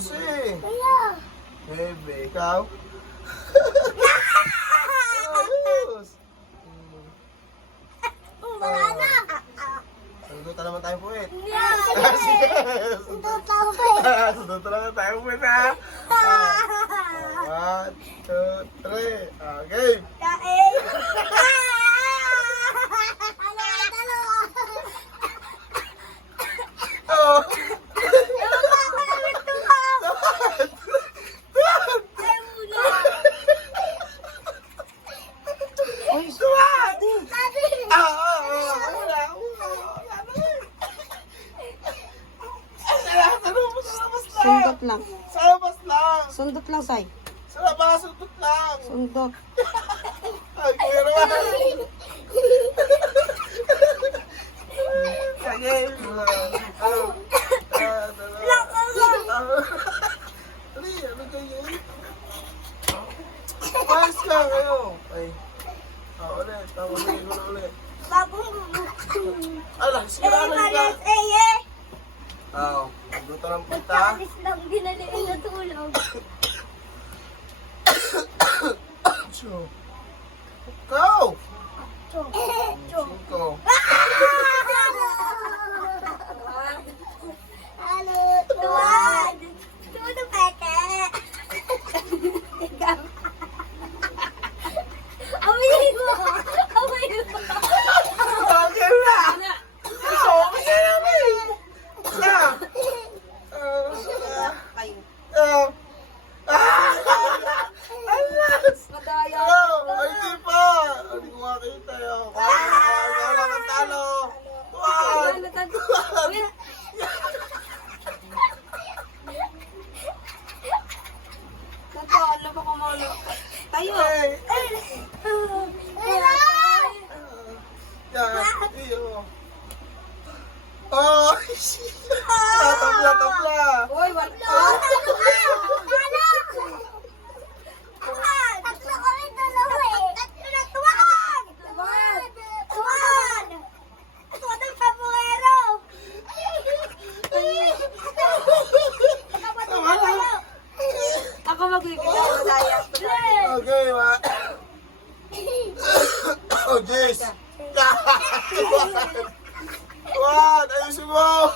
kasi. Kuya. Bebe, ikaw? Ayos. Wala na. Sagutan naman tayo po eh. Sige. Ito tao ko eh. Sagutan naman tayo po eh ha. 1, 2, 3. Okay. Kain. Dalawa. Oh. Suwat! Sundot lang. Sa labas lang! Sundot lang, Sai. Sa labas, sundot lang! Sundot. Ay, kuya naman! Okay. Ano ganyan? Pass ka kayo! Ay. Ulit. Tapos ulit ko na ulit. Ala, sigurado ka! Magluto ng pita. Tapos lang dinaliin na tulog. Ikaw! Chok. 5. Ano? Tuwan! Tuwan ng pete! Amoy mo! Amoy mo! Okay na! Okay na namin! Madaya. Ay, di pa! Hindi ko makita yun. Wala kang talo! Tuwan! Ano pa kumano? Tayo. Ay! Wala! Yan! Iyo! Oh! Tabla, tabla! Uy, wala. Tatlo kami dalawa eh. Tatlo na tuwan! Tuwan! Tuwan! Tuwan ang pabuero! Ako magbibigay ng madaya. Okay, ma. Oh, jeez! Tuwan! Ayusin mo!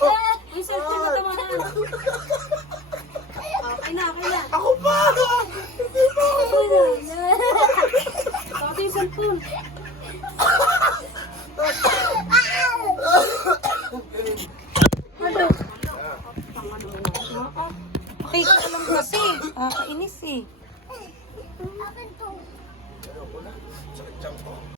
Yung cellphone na tamanan. Okay na, okay na. Ako pa! Hindi mo! Pati yung cellphone. Hello. Okay, alam kasi. Kainis eh. Akin to. Ayoko na. Sakit tiyan ko.